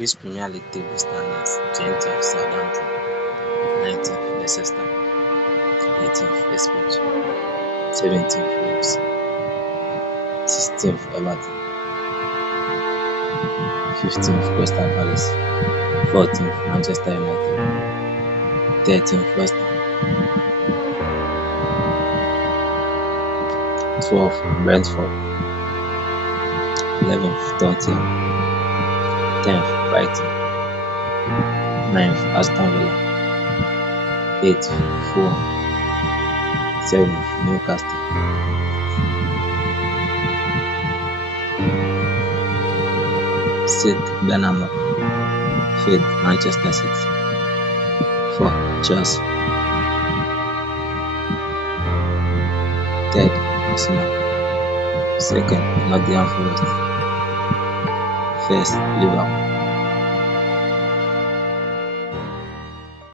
English Premier League table standings: 20th Southampton, 19th Leicester, 18th Ipswich, 17th Wolves, 16th Everton, 15th Crystal Palace, 14th Manchester United, 13th West Ham, 12th Brentford, 11th Tottenham, 10th Brighton, 9th Aston Villa, 8th Fulham, 7th Newcastle, 6th Bournemouth, 5th Manchester City, 4th Chelsea, 3rd Arsenal, 2nd Nottingham Forest, 1st Liverpool.